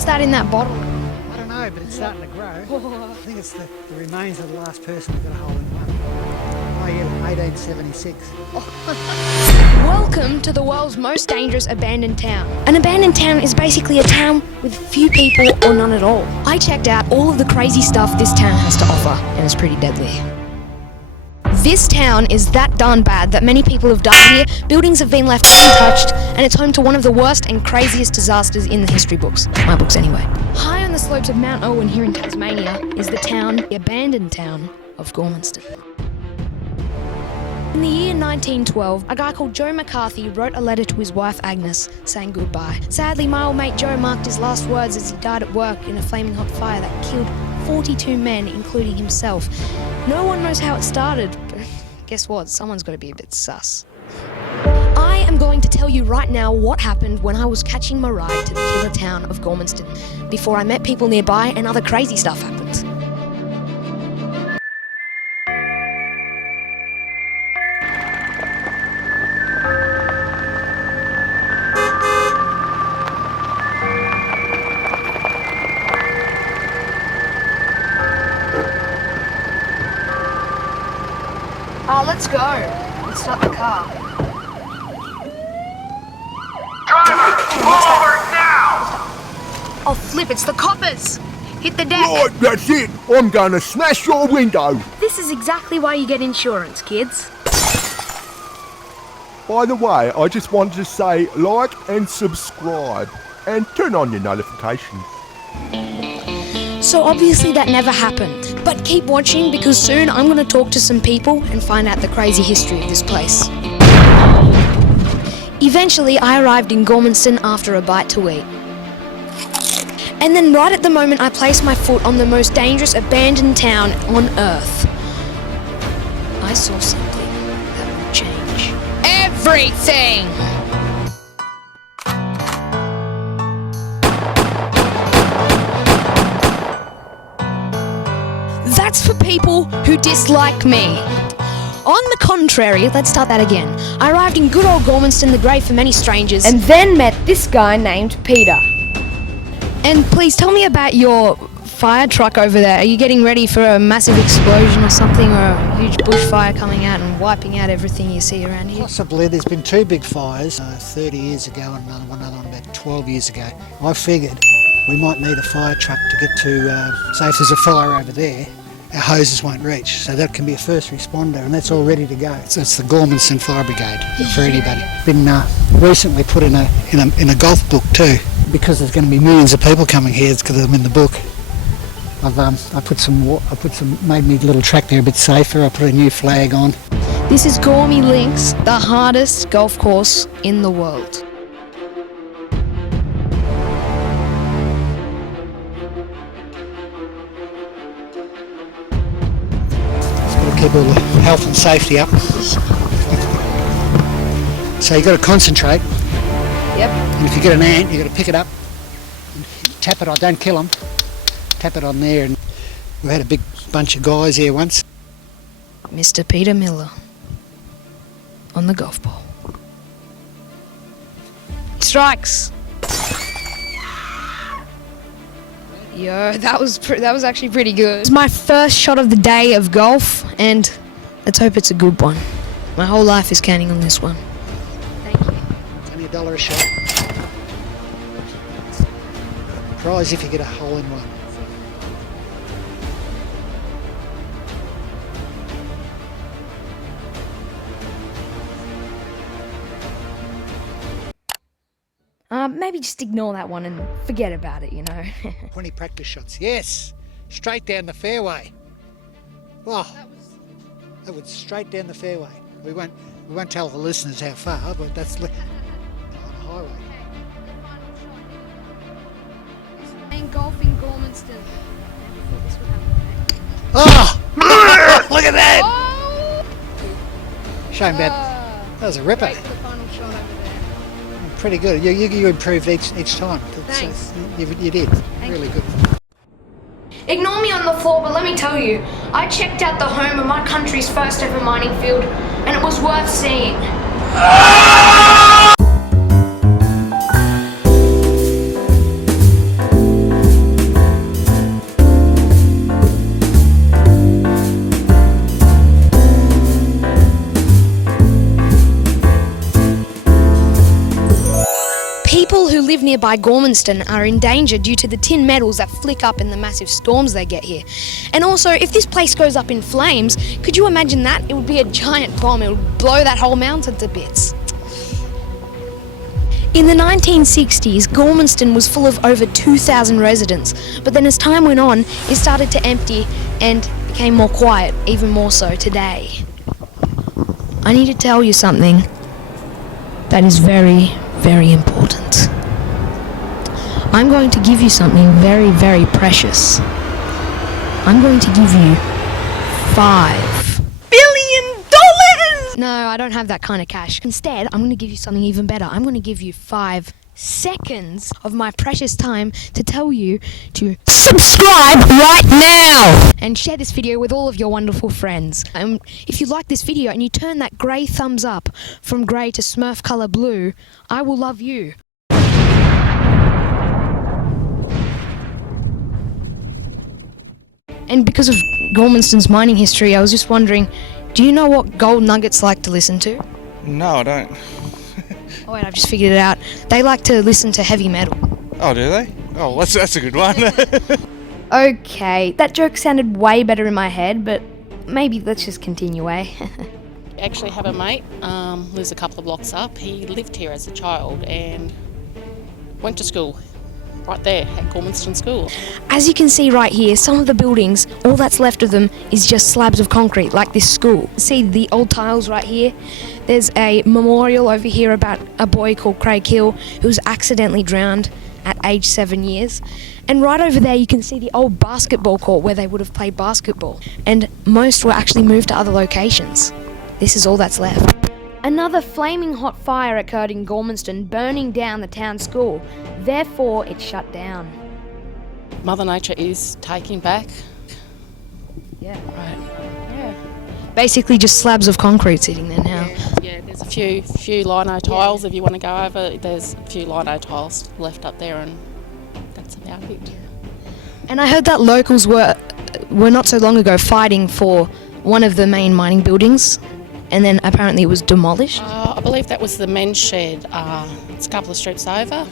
What's that in that bottle? I don't know, but it's starting to grow. I think it's the remains of the last person who got a hole in one. Oh yeah, 1876. Welcome to the world's most dangerous abandoned town. An abandoned town is basically a town with few people or none at all. I checked out all of the crazy stuff this town has to offer, and it's pretty deadly. This town is that darn bad that many people have died here, buildings have been left untouched, and it's home to one of the worst and craziest disasters in the history books. My books anyway. High on the slopes of Mount Owen here in Tasmania is the abandoned town of Gormanston. In the year 1912, a guy called Joe McCarthy wrote a letter to his wife Agnes saying goodbye. Sadly, my old mate Joe marked his last words as he died at work in a flaming hot fire that killed 42 men, including himself. No one knows how it started, but guess what? Someone's got to be a bit sus. I am going to tell you right now what happened when I was catching my ride to the killer town of Gormanston, before I met people nearby and other crazy stuff happened. Let's go. Let's start the car. Driver, pull over now! Oh, flip, it's the coppers! Hit the deck! Right, that's it. I'm going to smash your window. This is exactly why you get insurance, kids. By the way, I just wanted to say like and subscribe and turn on your notifications. So obviously that never happened. But keep watching because soon I'm going to talk to some people and find out the crazy history of this place. Eventually I arrived in Gormanston after a bite to eat. And then right at the moment I placed my foot on the most dangerous abandoned town on earth, I saw something that would change everything! That's for people who dislike me. On the contrary, let's start that again. I arrived in good old Gormanston, the grave for many strangers, and then met this guy named Peter. And please tell me about your fire truck over there. Are you getting ready for a massive explosion or something, or a huge bushfire coming out and wiping out everything you see around here? Possibly. There's been two big fires 30 years ago and another one about 12 years ago. I figured we might need a fire truck to get to, say if there's a fire over there, our hoses won't reach, so that can be a first responder, and that's all ready to go. So it's the Gormanston Fire Brigade for anybody. Been recently put in a golf book too, because there's going to be millions of people coming here. It's because I'm in the book. Made me little track there a bit safer. I put a new flag on. This is Gormy Links, the hardest golf course in the world. Keep all the health and safety up. So you've got to concentrate. Yep. And if you get an ant, you've got to pick it up and tap it on. Don't kill them. Tap it on there. And we had a big bunch of guys here once. Mr. Peter Miller on the golf ball. Strikes. Yo, that was actually pretty good. It's my first shot of the day of golf, and let's hope it's a good one. My whole life is counting on this one. Thank you. It's only $1 a shot. Prize if you get a hole in one. Maybe just ignore that one and forget about it, you know. 20 practice shots. Yes, straight down the fairway. Oh, that was straight down the fairway. We won't tell the listeners how far, but that's on the highway. Playing golf in Gormanston. Oh, look at that! Oh! Shame that was a ripper. Wait for the final shot over there. Pretty good. You improved each time. Thanks. You did. Really good. Ignore me on the floor, but let me tell you, I checked out the home of my country's first ever mining field, and it was worth seeing. live nearby Gormanston are in danger due to the tin metals that flick up in the massive storms they get here. And also, if this place goes up in flames, could you imagine that? It would be a giant bomb. It would blow that whole mountain to bits. In the 1960s, Gormanston was full of over 2,000 residents, but then as time went on, it started to empty and became more quiet, even more so today. I need to tell you something that is very, very important. I'm going to give you something very, very precious. I'm going to give you $5 billion! No, I don't have that kind of cash. Instead, I'm going to give you something even better. I'm going to give you 5 seconds of my precious time to tell you to subscribe right now and share this video with all of your wonderful friends. If you like this video and you turn that grey thumbs up from grey to Smurf colour blue, I will love you. And because of Gormanston's mining history, I was just wondering, do you know what gold nuggets like to listen to? No, I don't. Oh wait, I've just figured it out. They like to listen to heavy metal. Oh, do they? Oh, that's a good one. Okay, that joke sounded way better in my head, but maybe let's just continue, eh? I actually have a mate, lives a couple of blocks up. He lived here as a child and went to school right there at Gormanston School. As you can see right here, some of the buildings, all that's left of them is just slabs of concrete, like this school. See the old tiles right here? There's a memorial over here about a boy called Craig Hill who was accidentally drowned at age 7 years. And right over there you can see the old basketball court where they would have played basketball. And most were actually moved to other locations. This is all that's left. Another flaming hot fire occurred in Gormanston, burning down the town school. Therefore, it shut down. Mother Nature is taking back. Yeah. Right. Yeah. Basically just slabs of concrete sitting there now. Yeah, there's a few lino tiles if you want to go over. There's a few lino tiles left up there and that's about it. And I heard that locals were not so long ago fighting for one of the main mining buildings, and then apparently it was demolished. I believe that was the men's shed. It's a couple of streets over.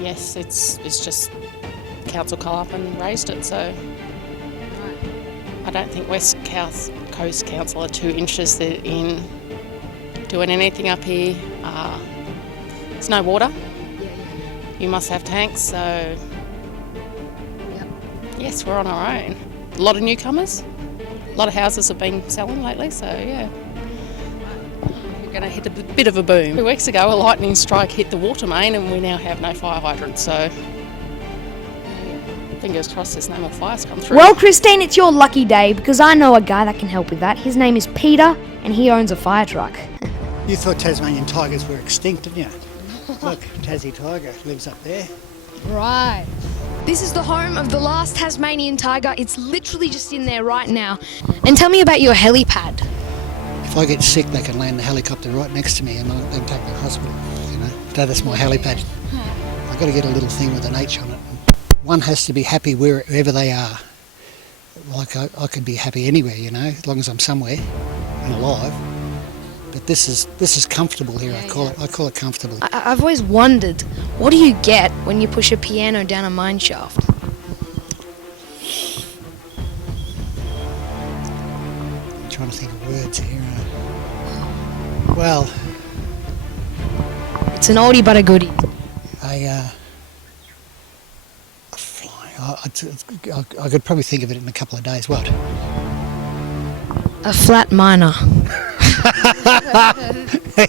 Yes, it's just council come up and raised it, so I don't think West Coast Council are too interested in doing anything up here. There's no water. You must have tanks, so yes, we're on our own. A lot of newcomers. A lot of houses have been selling lately, so yeah. We're going to hit a bit of a boom. 2 weeks ago, a lightning strike hit the water main and we now have no fire hydrants, so fingers crossed there's no more fires come through. Well, Christine, it's your lucky day because I know a guy that can help with that. His name is Peter and he owns a fire truck. You thought Tasmanian tigers were extinct, didn't you? Look, Tassie tiger lives up there. Right. This is the home of the last Tasmanian tiger. It's literally just in there right now. And tell me about your helipad. If I get sick, they can land the helicopter right next to me and then take me to hospital. You know, that's my helipad. I've got to get a little thing with an H on it. One has to be happy wherever they are. Like I could be happy anywhere, you know, as long as I'm somewhere and alive. But this is comfortable here. I call it comfortable. I've always wondered, what do you get when you push a piano down a mine shaft? I'm trying to think of words here. Well, It's an oldie but a goodie. a fly. I could probably think of it in a couple of days. What? A flat miner.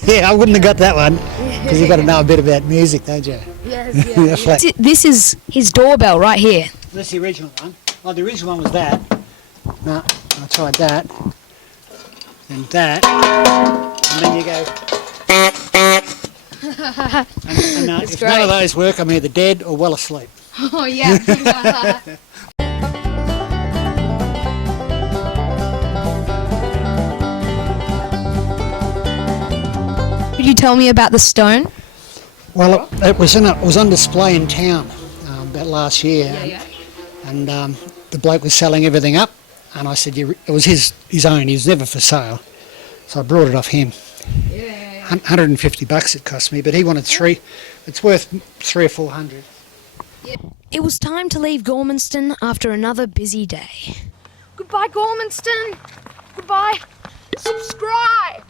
Yeah, I wouldn't have got that one because you've got to know a bit about music, don't you? Yes, This is his doorbell right here. That's the original one. Oh, the original one was that. No, I tried that. Then that. And then you go. and if none of those work, I'm either dead or well asleep. Oh, yeah. Could you tell me about the stone? Well, it was on display in town about last year. And the bloke was selling everything up. And I said, it was his own, he was never for sale. So I brought it off him. $150 it cost me, but he wanted three. It's worth 300 or 400. It was time to leave Gormanston after another busy day. Goodbye, Gormanston. Goodbye. Subscribe.